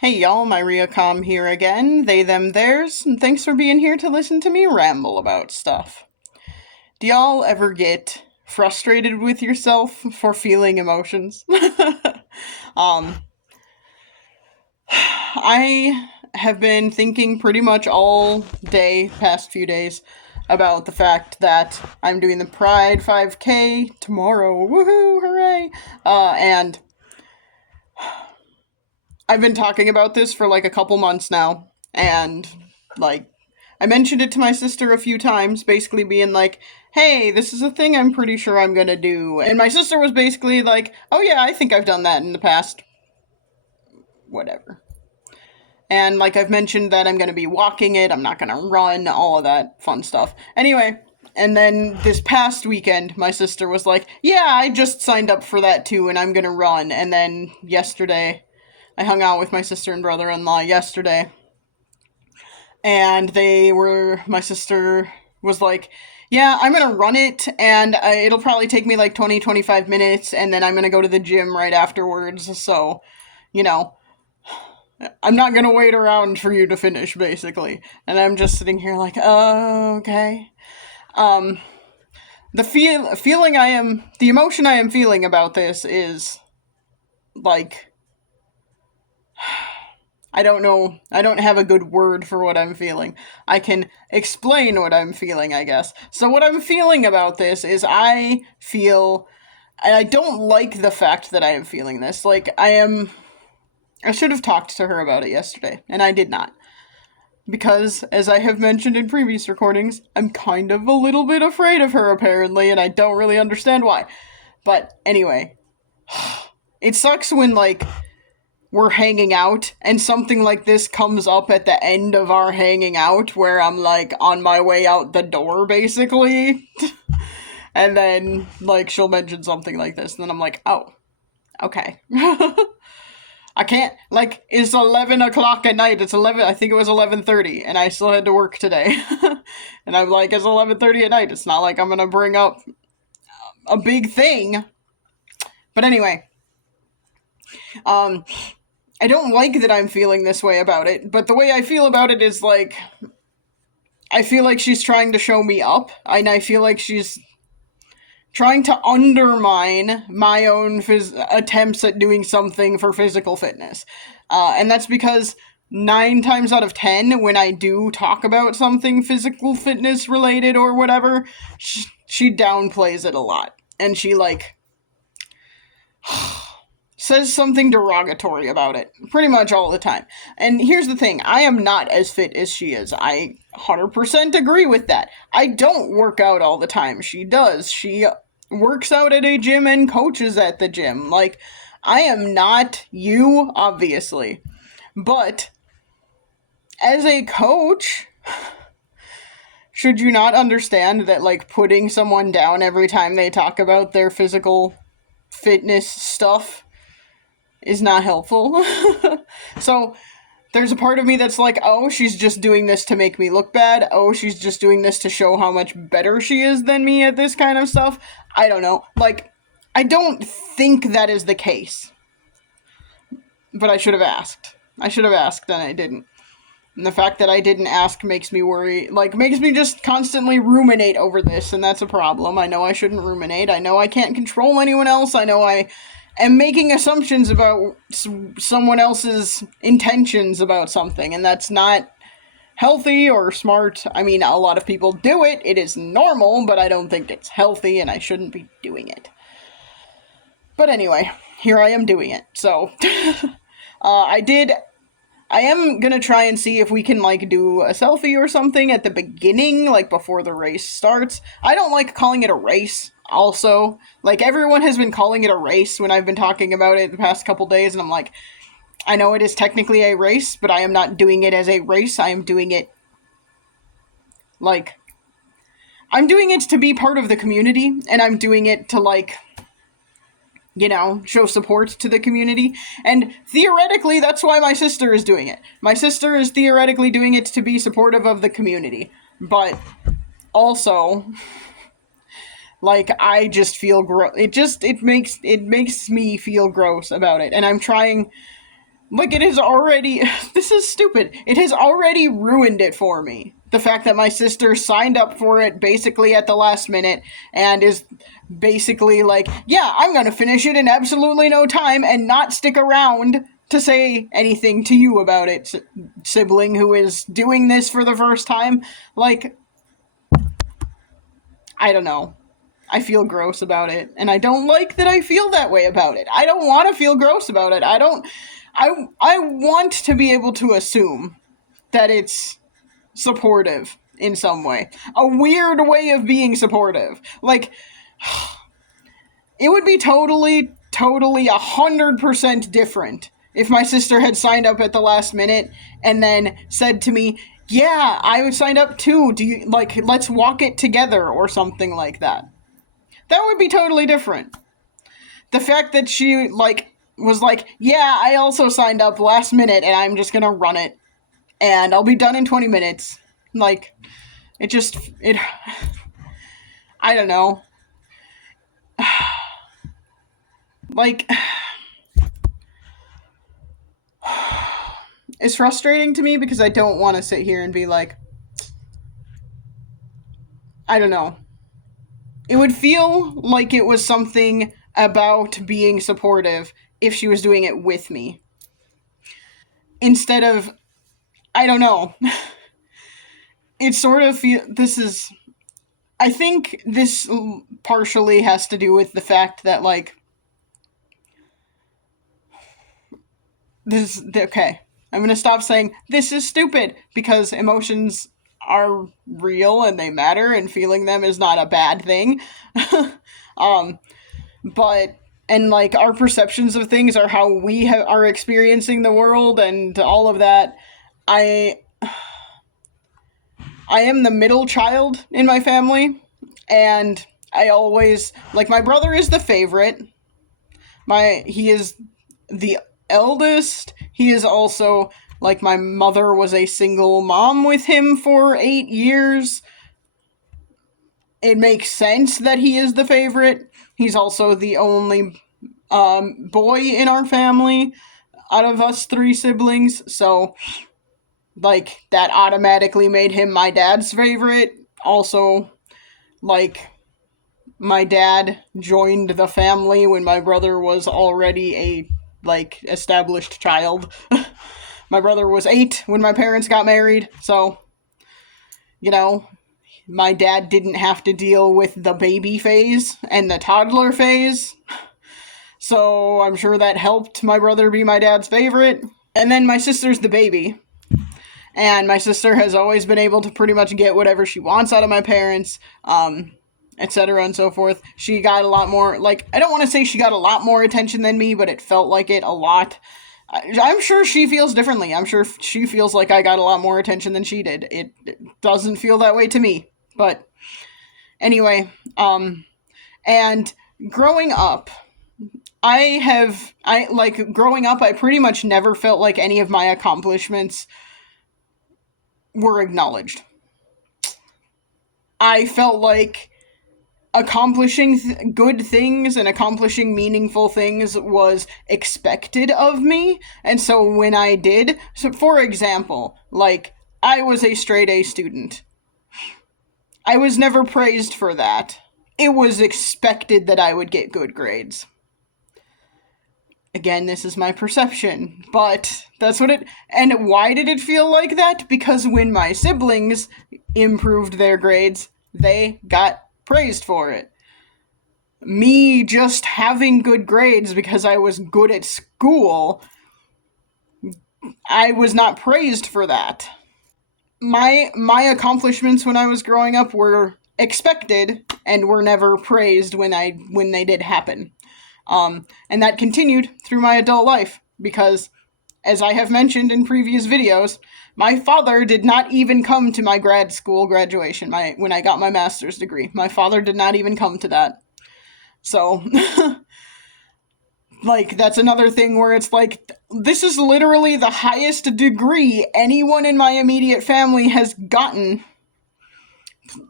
Hey y'all, MyRiaCom here again, they, them, theirs, and thanks for being here to listen to me ramble about stuff. Do y'all ever get frustrated with yourself for feeling emotions? um, I have been thinking pretty much all day, past few days, about the fact that I'm doing the Pride 5K tomorrow. Woohoo, hooray! And I've been talking about this for like a couple months now, and like I mentioned it to my sister a few times, basically being like, "Hey, this is a thing I'm pretty sure I'm gonna do," and my sister was basically like, "Oh yeah, I think I've done that in the past, whatever." And like I've mentioned that I'm gonna be walking it, I'm not gonna run, all of that fun stuff. Anyway, and then this past weekend, my sister was like, "Yeah, I just signed up for that too, and I'm gonna run." And then yesterday, I hung out with my sister and brother-in-law yesterday, and my sister was like, "Yeah, I'm gonna run it, and it'll probably take me like 20-25 minutes, and then I'm gonna go to the gym right afterwards, so, you know, I'm not gonna wait around for you to finish, basically." And I'm just sitting here like, "Oh, okay." Um, the emotion I am feeling about this is, like, I don't know. I don't have a good word for what I'm feeling. I can explain what I'm feeling, I guess. So, what I'm feeling about this is I feel. And I don't like the fact that I am feeling this. Like, I am. I should have talked to her about it yesterday, and I did not. Because, as I have mentioned in previous recordings, I'm kind of a little bit afraid of her, apparently, and I don't really understand why. But, anyway. It sucks when, like, we're hanging out and something like this comes up at the end of our hanging out where I'm like on my way out the door basically. And then like she'll mention something like this and then I'm like, "Oh, okay." I can't, like, it's 11 o'clock at night. It's 11, I think it was 11:30, and I still had to work today. And I'm like, it's 11:30 at night. It's not like I'm gonna bring up a big thing. But anyway, um, I don't like that I'm feeling this way about it, but the way I feel about it is like I feel like she's trying to show me up, and I feel like she's trying to undermine my own attempts at doing something for physical fitness. And that's because 9 times out of 10, when I do talk about something physical fitness related or whatever, she downplays it a lot. And she, like, says something derogatory about it pretty much all the time. And here's the thing, I am not as fit as she is. I 100% agree with that. I don't work out all the time. She does. She works out at a gym and coaches at the gym. Like, I am not you, obviously. But as a coach, should you not understand that, like, putting someone down every time they talk about their physical fitness stuff is not helpful? So there's a part of me that's like, "Oh, she's just doing this to make me look bad. Oh, she's just doing this to show how much better she is than me at this kind of stuff." I don't know. Like, I don't think that is the case. But I should have asked. I should have asked and I didn't. And the fact that I didn't ask makes me worry, like, makes me just constantly ruminate over this, and that's a problem. I know I shouldn't ruminate. I know I can't control anyone else. I know I am making assumptions about someone else's intentions about something, and that's not healthy or smart. I mean, a lot of people do it. It is normal, but I don't think it's healthy, and I shouldn't be doing it. But anyway, here I am doing it. So, I am gonna try and see if we can, like, do a selfie or something at the beginning, like, before the race starts. I don't like calling it a race, also. Like, everyone has been calling it a race when I've been talking about it the past couple days, and I'm like, I know it is technically a race, but I am not doing it as a race. I am doing it, like, I'm doing it to be part of the community, and I'm doing it to, like, show support to the community. And theoretically, that's why my sister is doing it. My sister is theoretically doing it to be supportive of the community. But also, like, I just feel gross. It makes me feel gross about it. And I'm trying Like, it has already. This is stupid. It has already ruined it for me. The fact that my sister signed up for it basically at the last minute and is basically like, yeah, I'm gonna finish it in absolutely no time and not stick around to say anything to you about it, sibling who is doing this for the first time. Like, I don't know. I feel gross about it, and I don't like that I feel that way about it. I don't want to feel gross about it. I want to be able to assume that it's supportive in some way. A weird way of being supportive. Like, it would be totally 100% different if my sister had signed up at the last minute and then said to me, "Yeah, I signed up too. Do you like let's walk it together," or something like that. That would be totally different. The fact that she was like, "Yeah, I also signed up last minute and I'm just going to run it and I'll be done in 20 minutes." Like, it I don't know. Like, it's frustrating to me because I don't want to sit here and be like, I don't know. It would feel like it was something about being supportive if she was doing it with me. Instead of, I don't know. It sort of this is, I think this partially has to do with the fact that, like, okay, I'm gonna stop saying this is stupid because emotions are real and they matter and feeling them is not a bad thing. um, but and like our perceptions of things are how we are experiencing the world and all of that. I I am the middle child in my family, and I always like my brother is the favorite. He is the eldest. He is also like my mother was a single mom with him for 8 years. It makes sense that he is the favorite. He's also the only boy in our family out of us 3 siblings, so like that automatically made him my dad's favorite. Also, like, my dad joined the family when my brother was already a like established child. My brother was 8 when my parents got married, so you know, my dad didn't have to deal with the baby phase and the toddler phase. So I'm sure that helped my brother be my dad's favorite. And then my sister's the baby. And my sister has always been able to pretty much get whatever she wants out of my parents, etc. and so forth. She got a lot more, like, I don't want to say she got a lot more attention than me, but it felt like it a lot. I'm sure she feels differently. I'm sure she feels like I got a lot more attention than she did. It doesn't feel that way to me. But anyway, and growing up, growing up, I pretty much never felt like any of my accomplishments were acknowledged. I felt like accomplishing good things and accomplishing meaningful things was expected of me. And so when I did, so for example, like, I was a straight A student. I was never praised for that. It was expected that I would get good grades. Again, this is my perception, but that's what it. And why did it feel like that? Because when my siblings improved their grades, they got praised for it. Me just having good grades because I was good at school, I was not praised for that. My accomplishments when I was growing up were expected and were never praised when they did happen. And that continued through my adult life because, as I have mentioned in previous videos, my father did not even come to my grad school graduation, when I got my master's degree. My father did not even come to that. So, like, that's another thing where it's like, this is literally the highest degree anyone in my immediate family has gotten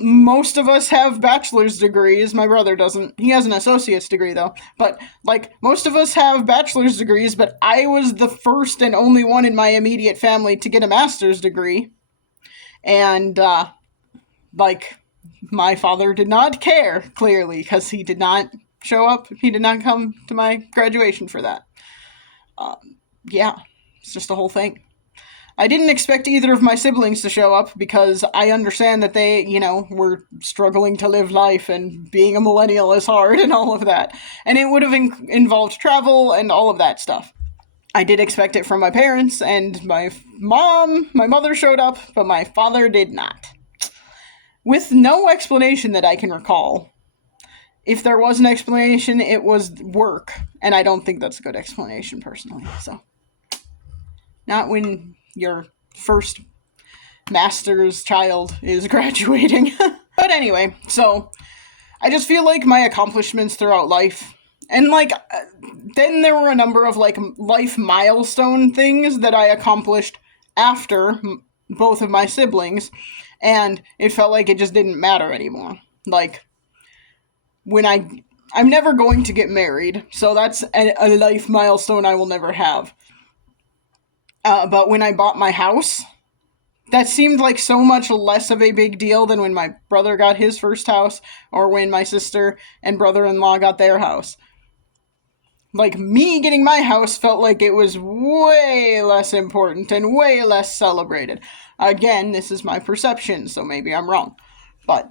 most of us have bachelor's degrees. My brother doesn't. He has an associate's degree, though. But, like, most of us have bachelor's degrees, but I was the first and only one in my immediate family to get a master's degree. And, like, my father did not care, clearly, because he did not show up. He did not come to my graduation for that. Yeah, it's just a whole thing. I didn't expect either of my siblings to show up because I understand that they, were struggling to live life and being a millennial is hard and all of that. And it would have involved travel and all of that stuff. I did expect it from my parents, and my mother showed up, but my father did not. With no explanation that I can recall. If there was an explanation, it was work, and I don't think that's a good explanation personally, so. Not when your first master's child is graduating. But anyway, so I just feel like my accomplishments throughout life, and like, then there were a number of like life milestone things that I accomplished after both of my siblings, and it felt like it just didn't matter anymore. Like, when I'm never going to get married, so that's a life milestone I will never have. But when I bought my house, that seemed like so much less of a big deal than when my brother got his first house, or when my sister and brother-in-law got their house. Like, me getting my house felt like it was way less important and way less celebrated. Again, this is my perception, so maybe I'm wrong. But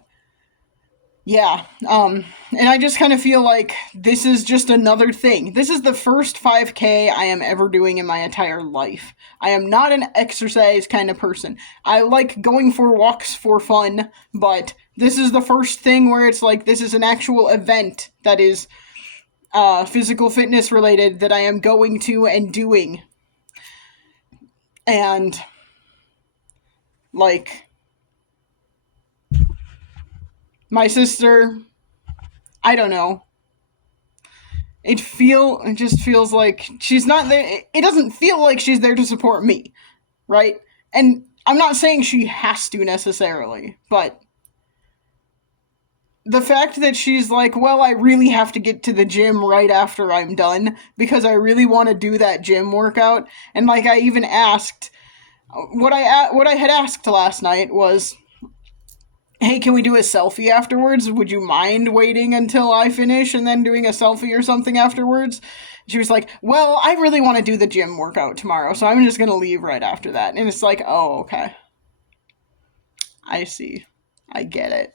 yeah, and I just kind of feel like this is just another thing. This is the first 5K I am ever doing in my entire life. I am not an exercise kind of person. I like going for walks for fun, but this is the first thing where it's like, this is an actual event that is physical fitness related that I am going to and doing. And, like, my sister, I don't know. It just feels like she's not there. It doesn't feel like she's there to support me, right? And I'm not saying she has to necessarily, but the fact that she's like, well, I really have to get to the gym right after I'm done because I really want to do that gym workout. And like, I even asked, what I had asked last night was, hey, can we do a selfie afterwards? Would you mind waiting until I finish and then doing a selfie or something afterwards? She was like, well, I really want to do the gym workout tomorrow, so I'm just going to leave right after that. And it's like, oh, okay. I see. I get it.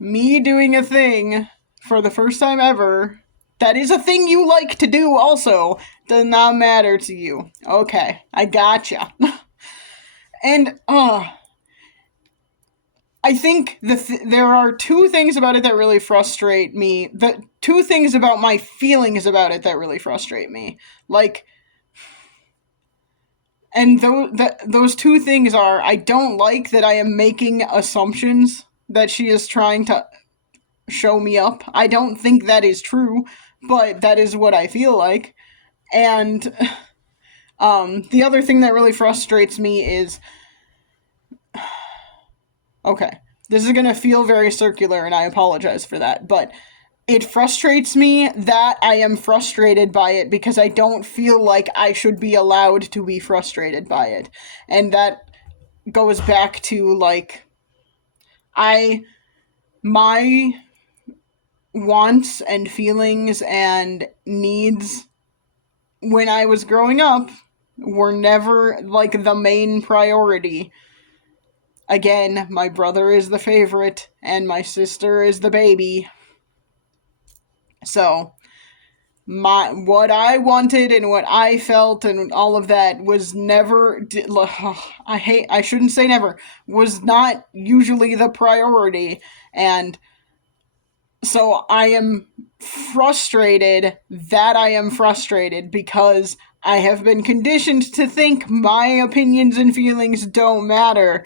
Me doing a thing for the first time ever, that is a thing you like to do also, does not matter to you. Okay, I gotcha. And, I think there are two things about it that really frustrate me. The two things about my feelings about it that really frustrate me. Like, and those two things are, I don't like that I am making assumptions that she is trying to show me up. I don't think that is true, but that is what I feel like. And the other thing that really frustrates me is, okay, this is going to feel very circular, and I apologize for that, but it frustrates me that I am frustrated by it because I don't feel like I should be allowed to be frustrated by it. And that goes back to, like, my wants and feelings and needs when I was growing up were never, like, the main priority. Again, my brother is the favorite, and my sister is the baby. So, what I wanted and what I felt and all of that was never, I shouldn't say never, was not usually the priority. And so I am frustrated that I am frustrated because I have been conditioned to think my opinions and feelings don't matter.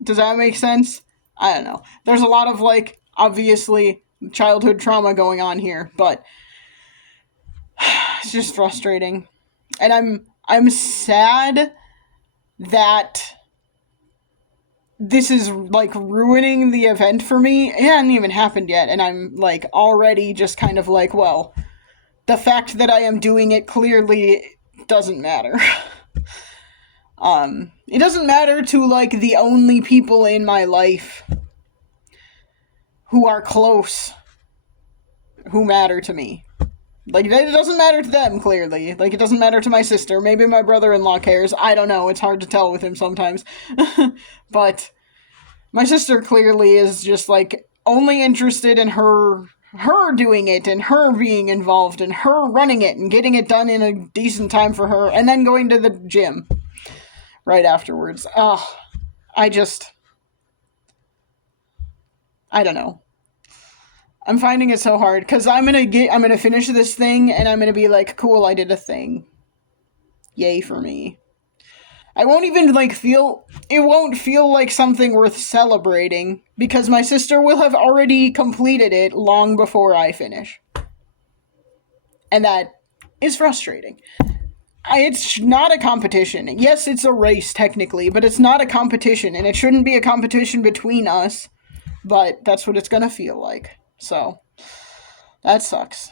Does that make sense? I don't know. There's a lot of, like, obviously childhood trauma going on here, but it's just frustrating. And I'm sad that this is like ruining the event for me. It hadn't even happened yet, and I'm like already just kind of like, well, the fact that I am doing it clearly doesn't matter. It doesn't matter to like the only people in my life who are close, who matter to me. Like, it doesn't matter to them, clearly. Like, it doesn't matter to my sister. Maybe my brother-in-law cares. I don't know. It's hard to tell with him sometimes. But my sister clearly is just, like, only interested in her doing it and her being involved and her running it and getting it done in a decent time for her and then going to the gym right afterwards. I just... I don't know. I'm finding it so hard because I'm gonna finish this thing and I'm gonna be like, cool, I did a thing. Yay for me. I won't even like feel it won't feel like something worth celebrating because my sister will have already completed it long before I finish. And that is frustrating. It's not a competition. Yes, it's a race technically, but it's not a competition and it shouldn't be a competition between us, but that's what it's going to feel like. So, that sucks.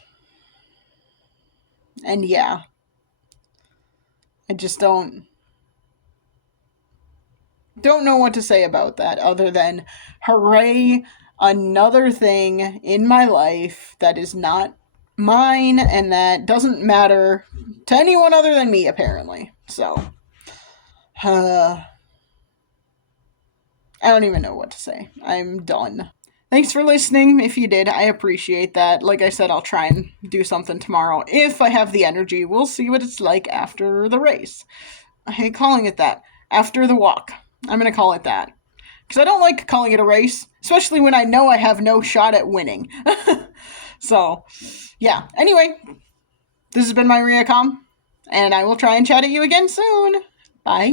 And yeah, I just don't know what to say about that other than hooray, another thing in my life that is not mine and that doesn't matter to anyone other than me apparently. So I don't even know what to say. I'm done. Thanks for listening. If you did, I appreciate that. Like I said, I'll try and do something tomorrow if I have the energy. We'll see what it's like after the race. I hate calling it that. After the walk. I'm going to call it that. Because I don't like calling it a race, especially when I know I have no shot at winning. So, yeah. Anyway, this has been my Riacom, and I will try and chat at you again soon. Bye.